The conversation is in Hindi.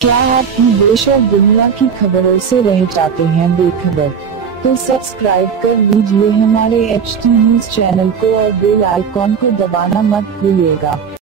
क्या आप देश और दुनिया की खबरों से रह जाते हैं बेखबर? तो सब्सक्राइब कर लीजिए हमारे HT न्यूज चैनल को और बेल आइकॉन को दबाना मत भूलिएगा।